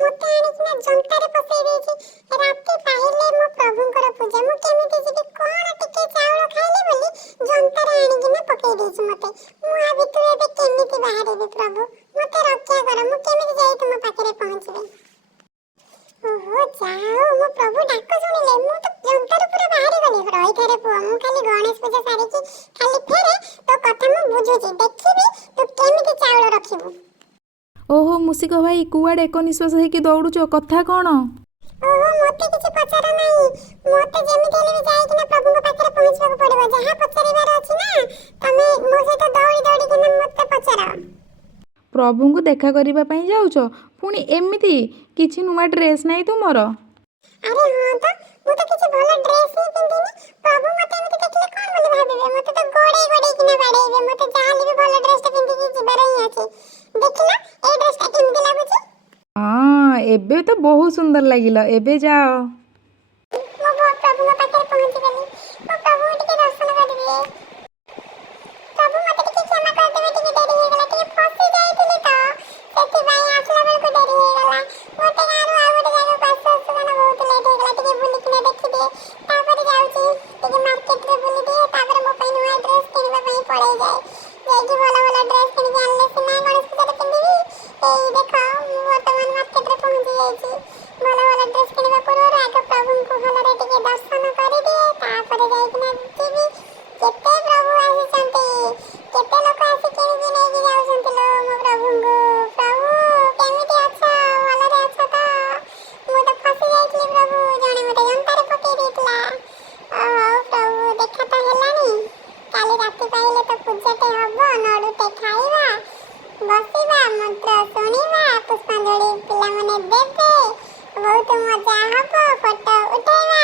मते आनिकिना जंतारे पसई देछि राती पाहिले मो प्रभुंकर पूजा मु केमिति जिबि कोन टिके चावल खाइले बोली जंतारे आनिकिना पकई देछि मते मु आ भितु एबे केमिति बाहरिबे प्रभु मते रक्षा कर मु केमिति जाई तुम पाखरे पहुंचबे। ओहो जाओ मो प्रभु डाक सुनिले मु तो जंतारे पूरा बाहरी गली रही थारे पुआ मु खाली गणेश पूजा सारी की खाली फेरे तो कथा मु बुझुची देखिबी तू केमिति चावल रखिबू। ओहो मूसिक भाई कुआडे एक निश्वास हेकि दौड़ुच कथा कौन? ओहो मोते किछि पचार नाही मोते जेमिति हेले भी जाई किना प्रभु को पाखरे पहुंचबा पड़िबो जहा पचारिबार अछि ना तमे मो से तो दौड़ी दौड़ी किना मते पचार। प्रभु को देखा करबा पई जाउच पुणी एमिति किछि नुवा ड्रेस नाही तुमर? अरे हां तो मु तो किछि भलो ड्रेस ही पिंदिनी प्रभु मते एमिति देखले कोन बोली भाबिबे मते तो गोडे गोडे किना बाडैबे मते जाहली भी भलो ड्रेस तो पिंदी की जिबार ही अछि देखिला ए ड्रेस ता केमिति लागुची। हाँ एबे तो बहुत सुंदर लागिला एबे जाओ। मो प्रभु को पाखरे पहुंची गली मो प्रभु टिके दर्शन करबे प्रभु मते टिके क्षमा कर देबे टिके देरी हो गला टिके फसी जाईतिले तो सेति भाई आसला बेल को देरी हो गला मोते गारो आ गोटे जागा पास सुगन बहुत लेट हो गला टिके बुली किना देखि दे तापर जाउची टिके मार्केट रे बुली दे तापर मो पई नुवा ड्रेस किनबा पई पड़े जाय जेकी भलो भलो ड्रेस किन के आनले सिना गणेश पूजा पिंदिबी एई देखो मु वर्तमान मार्केट रे पहुंची जाईची भलो भलो ड्रेस किनबा पूर्व आगे प्रभु को भलो रे टिके दर्शन करि दे तापर जाई किना जीवी केते प्रभु आसी चंती केते लोक आसी केनि नै कि जाउ चंती लो मो प्रभु को प्रभु केमिति अच्छा भलो रे अच्छा तो मु तो फसी जाईतली प्रभु जणे मते जंतारे पके देतला प्रभु देखा तो हेलानी काली राती पाइले तो पूजाटे हबो नडुटे खाइबा बसिबा मंत्र सुनिबा पुष्पांजलि पिला मने देबे बहुत मजा हबो फोटो उठेबा